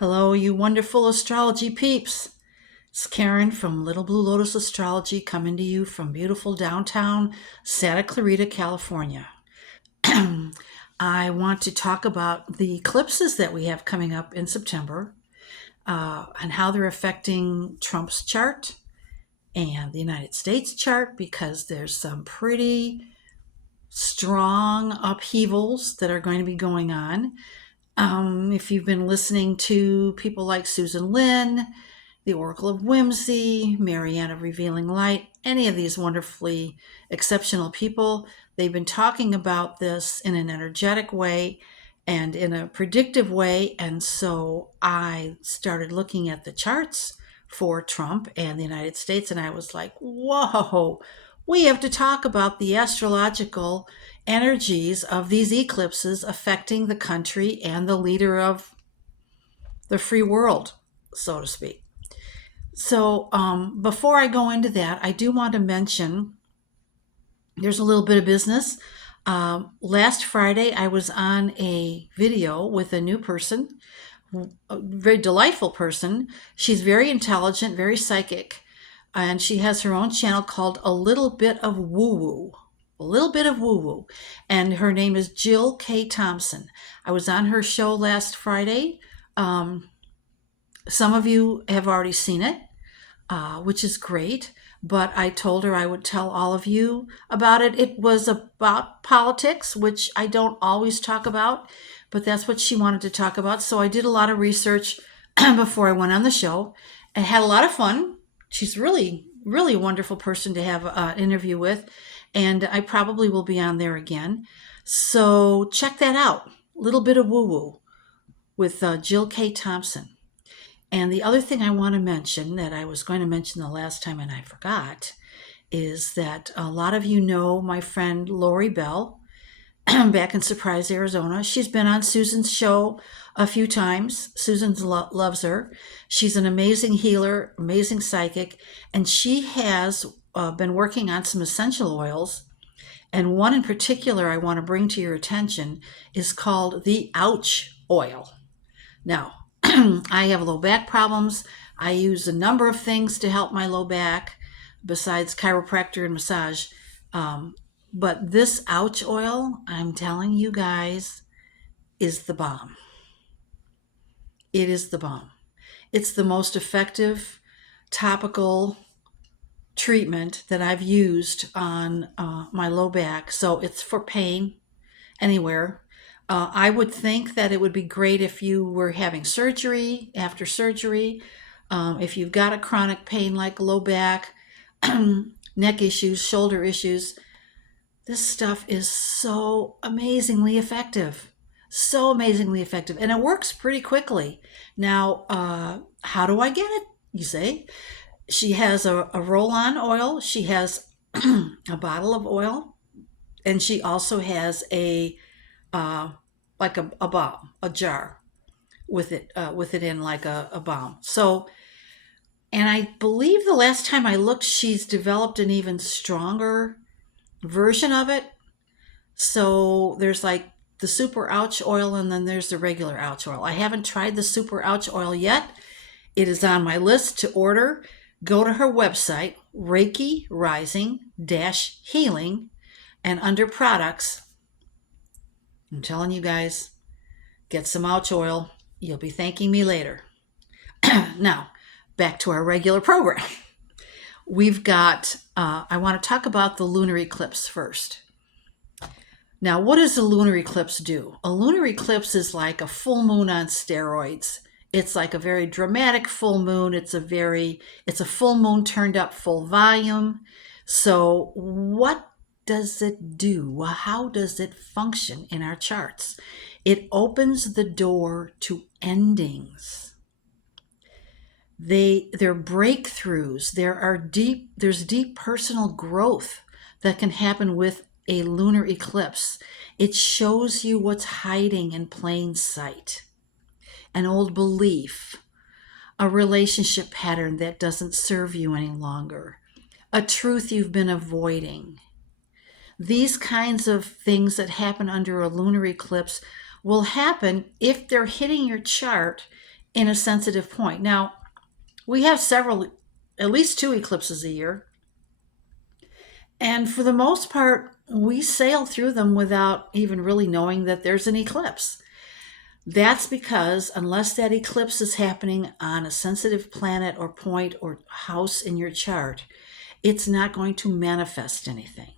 Hello, you wonderful astrology peeps. It's Karen from Little Blue Lotus Astrology coming to you from beautiful downtown Santa Clarita, California. I want to talk about the eclipses that we have coming up in September and how they're affecting Trump's chart and the United States chart because there's some pretty strong upheavals that are going to be going on. If you've been listening to people like Susan Lynn, the Oracle of Whimsy, Marianne of Revealing Light, any of these wonderfully exceptional people, they've been talking about this in an energetic way and in a predictive way. And so I started looking at the charts for Trump and the United States, and I was like, whoa, we have to talk about the astrological energies of these eclipses affecting the country and the leader of the free world, so to speak. So before I go into that, I do want to mention there's a little bit of business. Last Friday, I was on a video with a new person, a very delightful person. She's very intelligent, very psychic, and she has her own channel called A Little Bit of Woowoo. A little bit of woo-woo. And her name is Jill K Thompson. I was on her show last Friday. Some of you have already seen it, which is great. But I told her I would tell all of you about it. It was about politics, which I don't always talk about, but that's what she wanted to talk about. So I did a lot of research before I went on the show and had a lot of fun. She's really, really a wonderful person to have an interview with, and I probably will be on there again. So check that out. A little bit of woo-woo with Jill K Thompson. And the other thing I want to mention that I was going to mention the last time and I forgot is that a lot of you know my friend Lori Bell back in Surprise, Arizona. She's been on Susan's show a few times. Susan loves her. She's an amazing healer, amazing psychic, and she has been working on some essential oils. And one in particular I want to bring to your attention is called the Ouch Oil. Now, I have low back problems. I use a number of things to help my low back besides chiropractor and massage. But this ouch oil, I'm telling you guys, is the bomb. It is the bomb. It's the most effective topical treatment that I've used on my low back. So it's for pain anywhere. I would think that it would be great if you were having surgery, after surgery, if you've got a chronic pain like low back, neck issues, shoulder issues. This stuff is so amazingly effective. So amazingly effective. And it works pretty quickly. Now, how do I get it? You say. She has a roll-on oil. She has a bottle of oil. And she also has a like a bomb, a jar with it in like a bomb. So, and I believe the last time I looked, she's developed an even stronger version of it. So there's like the super ouch oil and then there's the regular ouch oil. I haven't tried the super ouch oil yet. It is on my list to order. Go to her website, Reki Rising-Healing, and under products, I'm telling you guys, get some ouch oil. You'll be thanking me later. Now, back to our regular program. We've got, I want to talk about the lunar eclipse first. Now, what does a lunar eclipse do? A lunar eclipse is like a full moon on steroids. It's like a very dramatic full moon. It's a full moon turned up full volume. So what does it do? How does it function in our charts? It opens the door to endings. They're breakthroughs. There's deep personal growth that can happen with a lunar eclipse. It shows you what's hiding in plain sight. An old belief, a relationship pattern that doesn't serve you any longer, a truth you've been avoiding. These kinds of things that happen under a lunar eclipse will happen if they're hitting your chart in a sensitive point. Now, we have several, at least 2 eclipses a year. And for the most part, we sail through them without even really knowing that there's an eclipse. That's because unless that eclipse is happening on a sensitive planet or point or house in your chart, it's not going to manifest anything.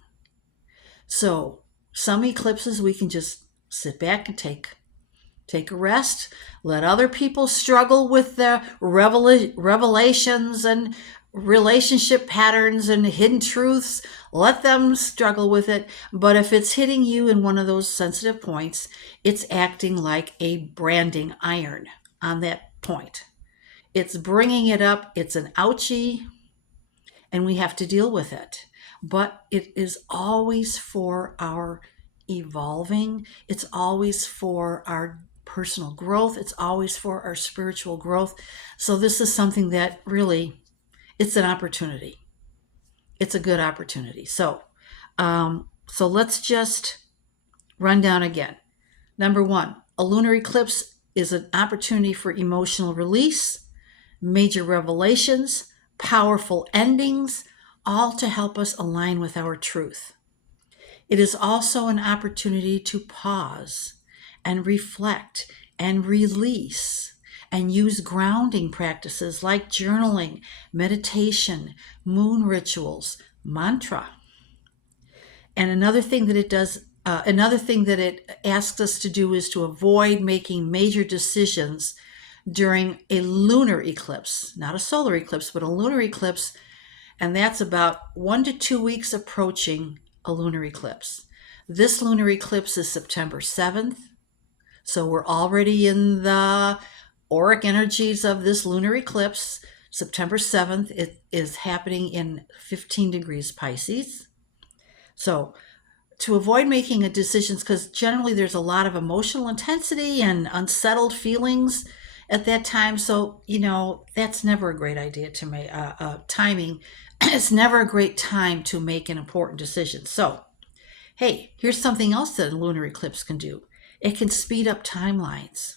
So some eclipses we can just sit back and take a rest, let other people struggle with the revelations and relationship patterns and hidden truths. Let them struggle with it. But if it's hitting you in one of those sensitive points, it's acting like a branding iron on that point. It's bringing it up. It's an ouchie, and we have to deal with it. But it is always for our evolving, it's always for our personal growth, it's always for our spiritual growth. So this is something that really, it's an opportunity. It's a good opportunity. So let's just run down again. Number one, a lunar eclipse is an opportunity for emotional release, major revelations, powerful endings, all to help us align with our truth. It is also an opportunity to pause and reflect and release and use grounding practices like journaling, meditation, moon rituals, mantra. And another thing that it asks us to do is to avoid making major decisions during a lunar eclipse, not a solar eclipse, but a lunar eclipse. And that's about 1 to 2 weeks approaching a lunar eclipse. This lunar eclipse is September 7th. So we're already in the auric energies of this lunar eclipse. September 7th, it is happening in 15 degrees Pisces. So to avoid making decisions, because generally there's a lot of emotional intensity and unsettled feelings at that time. So, that's never a great idea to make timing. It's never a great time to make an important decision. So, hey, here's something else that a lunar eclipse can do. It can speed up timelines.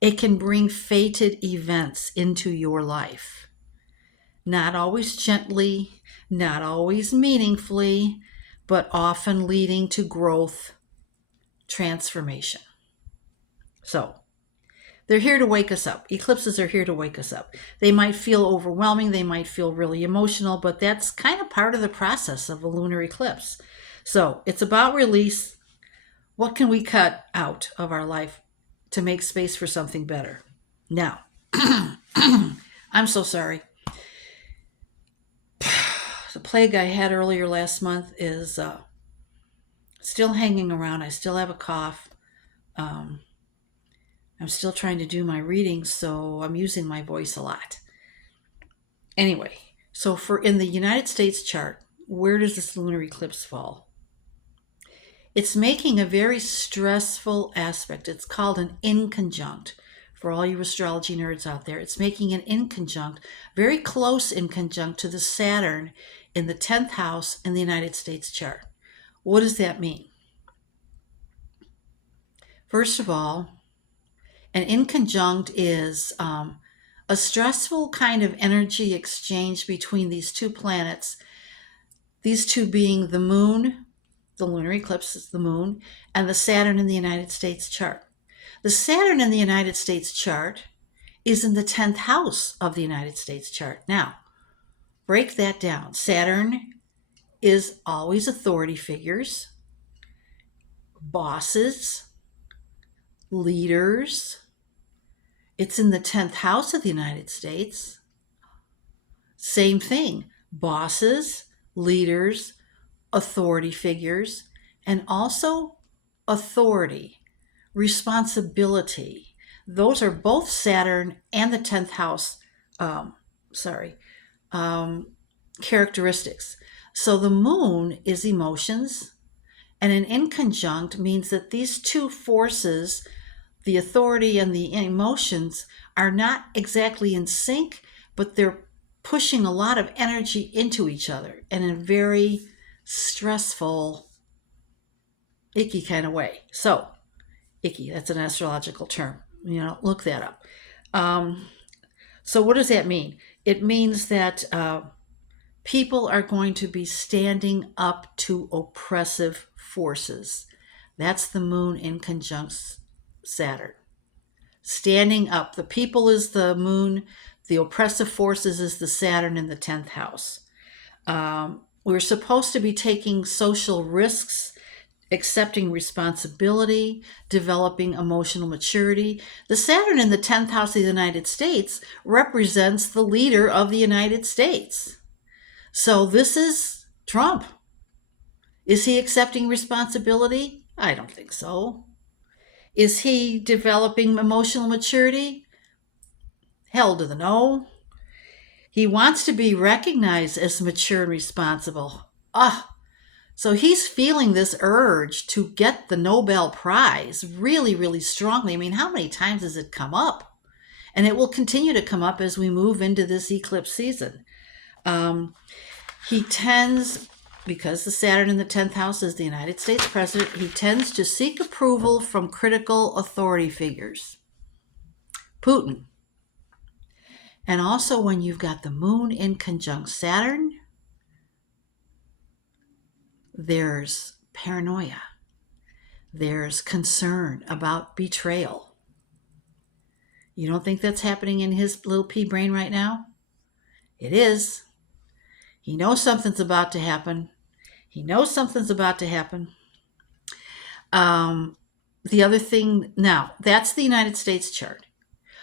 It can bring fated events into your life. Not always gently, not always meaningfully, but often leading to growth, transformation. So, they're here to wake us up. Eclipses are here to wake us up. They might feel overwhelming, they might feel really emotional, but that's kind of part of the process of a lunar eclipse. So, it's about release. What can we cut out of our life to make space for something better? Now, I'm so sorry. The plague I had earlier last month is still hanging around. I still have a cough. I'm still trying to do my readings, so I'm using my voice a lot. Anyway, so in the United States chart, where does this lunar eclipse fall? It's making a very stressful aspect. It's called an inconjunct. For all you astrology nerds out there, it's making an inconjunct, very close inconjunct to the Saturn in the 10th house in the United States chart. What does that mean? First of all, an inconjunct is a stressful kind of energy exchange between these two planets, these two being the moon, the lunar eclipse is the moon, and the Saturn in the United States chart. The Saturn in the United States chart is in the 10th house of the United States chart. Now, break that down. Saturn is always authority figures, bosses, leaders. It's in the 10th house of the United States. Same thing, bosses, leaders, authority figures, and also authority, responsibility. Those are both Saturn and the 10th house, characteristics. So the moon is emotions, and an inconjunct means that these two forces, the authority and the emotions, are not exactly in sync, but they're pushing a lot of energy into each other in a very stressful, icky kind of way. So, icky, that's an astrological term. Look that up. So what does that mean? It means that people are going to be standing up to oppressive forces. That's the moon in conjunct Saturn. Standing up. The people is the moon, the oppressive forces is the Saturn in the 10th house. We're supposed to be taking social risks, accepting responsibility, developing emotional maturity. The Saturn in the 10th house of the United States represents the leader of the United States. So this is Trump. Is he accepting responsibility? I don't think so. Is he developing emotional maturity? Hell to the no. He wants to be recognized as mature and responsible. So he's feeling this urge to get the Nobel Prize really, really strongly. I mean, how many times has it come up? And it will continue to come up as we move into this eclipse season. He tends, because the Saturn in the 10th house is the United States president, he tends to seek approval from critical authority figures. Putin. And also when you've got the moon in conjunct Saturn, there's paranoia. There's concern about betrayal. You don't think that's happening in his little pea brain right now? It is. He knows something's about to happen. He knows something's about to happen. The other thing, now, that's the United States chart.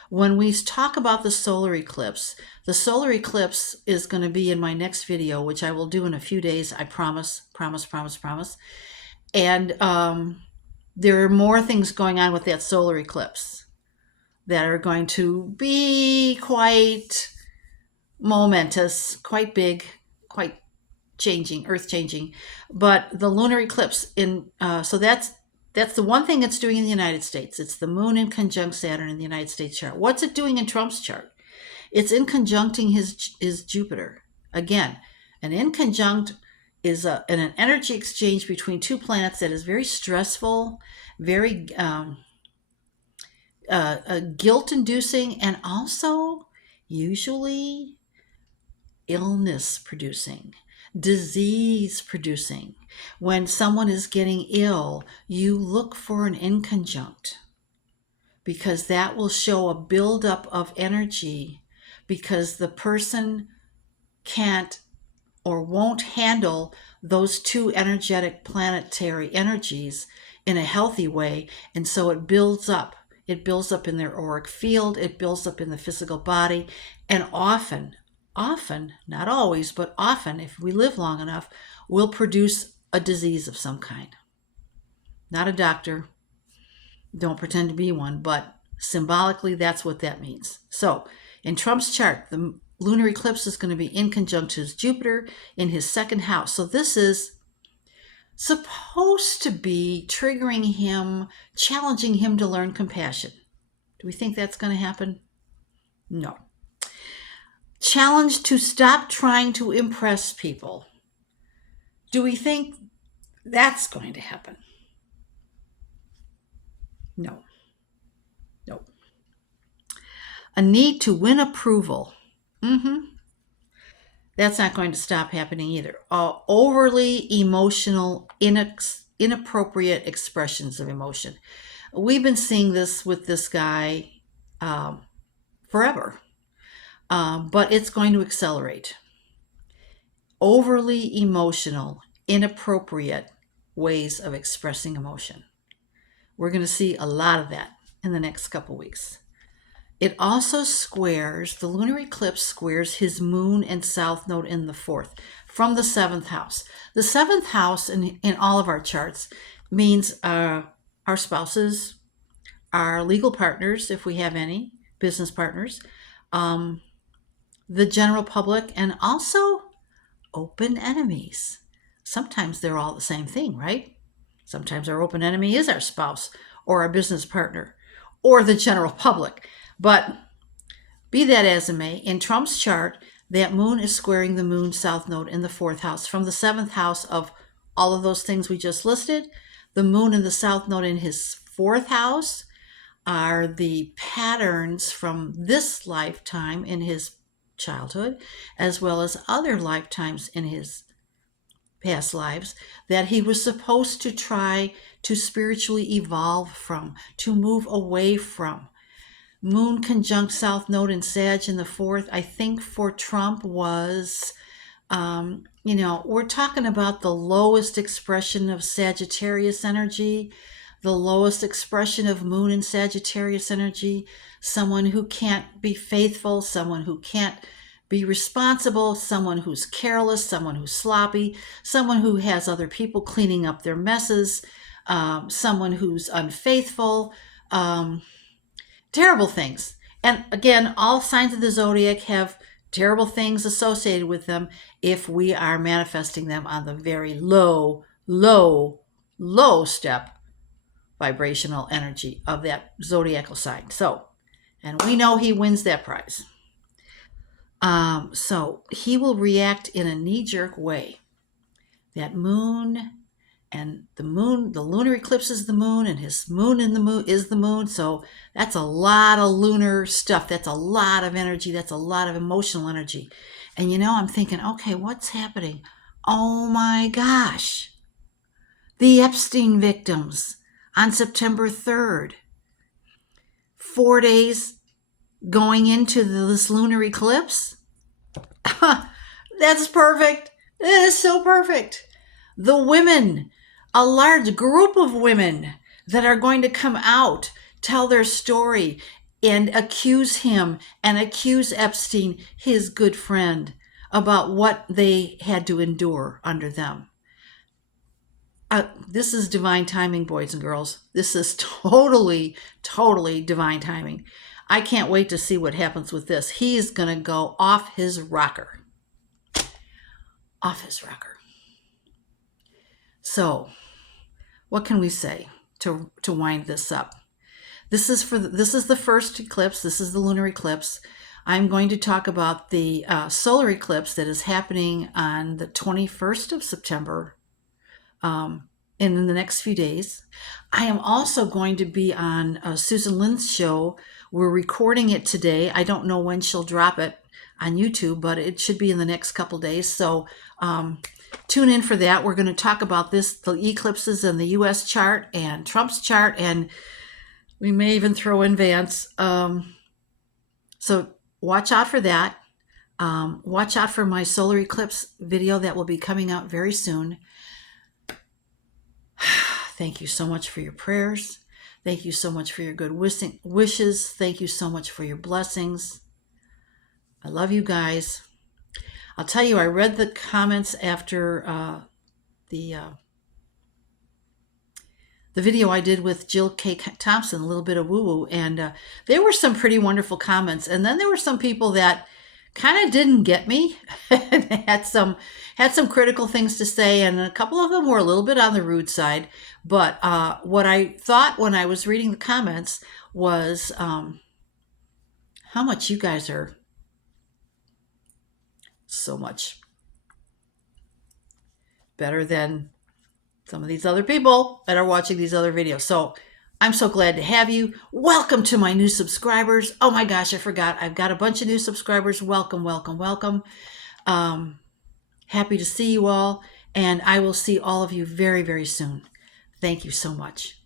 When we talk about the solar eclipse is going to be in my next video, which I will do in a few days. I promise. And there are more things going on with that solar eclipse that are going to be quite momentous, quite big, quite changing, earth changing. But the lunar eclipse so that's the one thing it's doing in the United States. It's the moon in conjunct Saturn in the United States chart. What's it doing in Trump's chart? It's in conjuncting his Jupiter. Again, an in conjunct is an energy exchange between two planets that is very stressful, very guilt-inducing, and also usually illness producing, disease producing. When someone is getting ill, you look for an inconjunct because that will show a buildup of energy because the person can't or won't handle those two energetic planetary energies in a healthy way. And so it builds up. It builds up in their auric field. It builds up in the physical body. And often, not always, but often, if we live long enough, will produce a disease of some kind. Not a doctor. Don't pretend to be one, but symbolically, that's what that means. So in Trump's chart, the lunar eclipse is going to be in conjunct his Jupiter in his second house. So this is supposed to be triggering him, challenging him to learn compassion. Do we think that's going to happen? No. Challenge to stop trying to impress people. Do we think that's going to happen? No. A need to win approval. That's not going to stop happening either. Overly emotional, inappropriate expressions of emotion. We've been seeing this with this guy forever, but it's going to accelerate. Overly emotional, inappropriate ways of expressing emotion. We're going to see a lot of that in the next couple weeks. It also squares, the lunar eclipse squares his moon and south node in the 4th from the 7th house. The 7th house in all of our charts means our spouses, our legal partners, if we have any, business partners, the general public, and also open enemies. Sometimes they're all the same thing, right? Sometimes our open enemy is our spouse or our business partner or the general public. But be that as it may, in Trump's chart, that moon is squaring the moon south node in the 4th house. From the 7th house of all of those things we just listed, the moon in the south node in his 4th house are the patterns from this lifetime in his childhood, as well as other lifetimes in his past lives, that he was supposed to try to spiritually evolve from, to move away from. Moon conjunct South Node in Sag in the fourth, I think for Trump was, we're talking about the lowest expression of Sagittarius energy, the lowest expression of Moon in Sagittarius energy, someone who can't be faithful, someone who can't be responsible, someone who's careless, someone who's sloppy, someone who has other people cleaning up their messes, someone who's unfaithful, terrible things. And again, all signs of the zodiac have terrible things associated with them if we are manifesting them on the very low, low, low step vibrational energy of that zodiacal sign. So, and we know he wins that prize. So he will react in a knee-jerk way. That moon and the moon, the lunar eclipse is the moon, and his moon in the moon is the moon. So that's a lot of lunar stuff. That's a lot of energy. That's a lot of emotional energy. And I'm thinking, okay, what's happening? Oh my gosh. The Epstein victims on September 3rd. 4 days going into this lunar eclipse. That's perfect. That is so perfect. The women, a large group of women that are going to come out, tell their story, and accuse him and accuse Epstein, his good friend, about what they had to endure under them. This is divine timing, boys and girls. This is totally, totally divine timing. I can't wait to see what happens with this. He's going to go off his rocker. Off his rocker. So, what can we say to wind this up? This is the first eclipse. This is the lunar eclipse. I'm going to talk about the solar eclipse that is happening on the 21st of September in the next few days. I am also going to be on Susan Lynn's show. We're recording it today. I don't know when she'll drop it on YouTube, but it should be in the next couple days. So tune in for that. We're going to talk about the eclipses and the U.S. chart and Trump's chart, and we may even throw in Vance. So watch out for that. Watch out for my solar eclipse video that will be coming out very soon. Thank you so much for your prayers. Thank you so much for your good wishes. Thank you so much for your blessings. I love you guys. I'll tell you, I read the comments after the video I did with Jill K Thompson, a little bit of woo-woo, and there were some pretty wonderful comments. And then there were some people that kind of didn't get me and had some critical things to say, and a couple of them were a little bit on the rude side. But what I thought when I was reading the comments was how much you guys are so much better than some of these other people that are watching these other videos. So I'm so glad to have you. Welcome to my new subscribers. Oh my gosh, I forgot. I've got a bunch of new subscribers. Welcome, welcome, welcome. Happy to see you all, and I will see all of you very, very soon. Thank you so much.